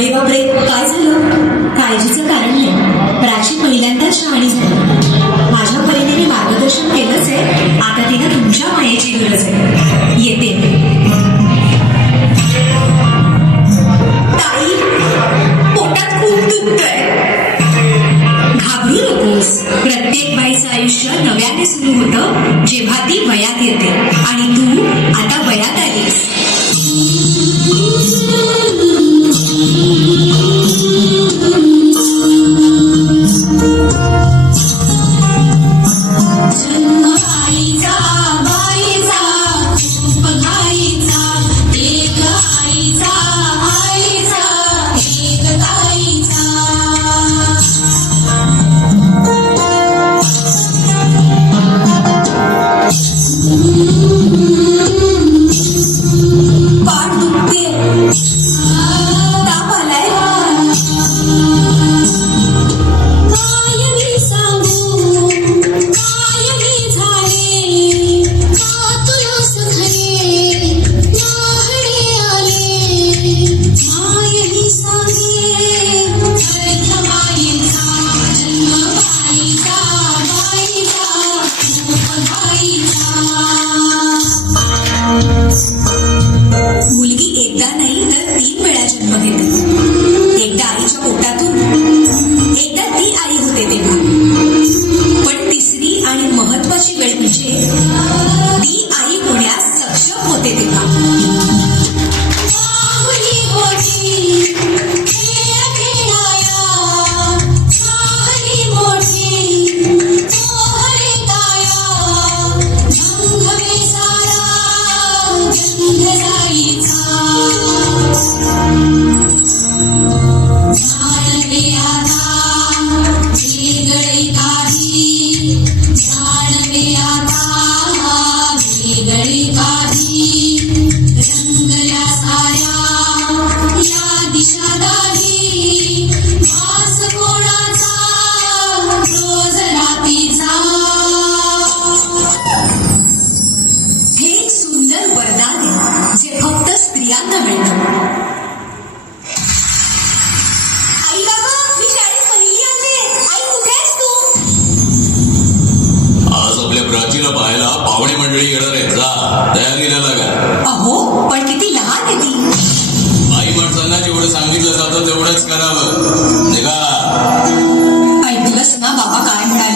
अरे बापरे, काय झालं? काळजीचं कारण नाही. प्राची पहिल्यांदाच शहाणी झाली. माझ्या परीने मी मार्गदर्शन केलंच आहे. आता तिला तुमच्या मायेची गरज आहे. येते मी. ताई, पोटात खूप दुखतंय. घाबरू नकोस. प्रत्येक बाईचं आयुष्य नव्याने सुरू होतं जेव्हा ती वयात येते. आणि तू आता वयात आलीस. मुलगी एकदा नाही तर 3 वेळा जन्म घेते. एकदा आईच्या पोटातून, एकदा ती आई होते तेव्हा. पण तिसरी आणि महत्वाची वेळ म्हणजे ती आई होण्यास सक्षम होते तेव्हा. पाहायला पाहुणे मंडळी येणार आहेत. जा, तयारीला लागा. अहो, पण किती लहान आहे ती. आई माणसांना जेवढं सांगितलं जातं तेवढंच करावं. निघा. ऐकलंस ना बाबा काय म्हणाले?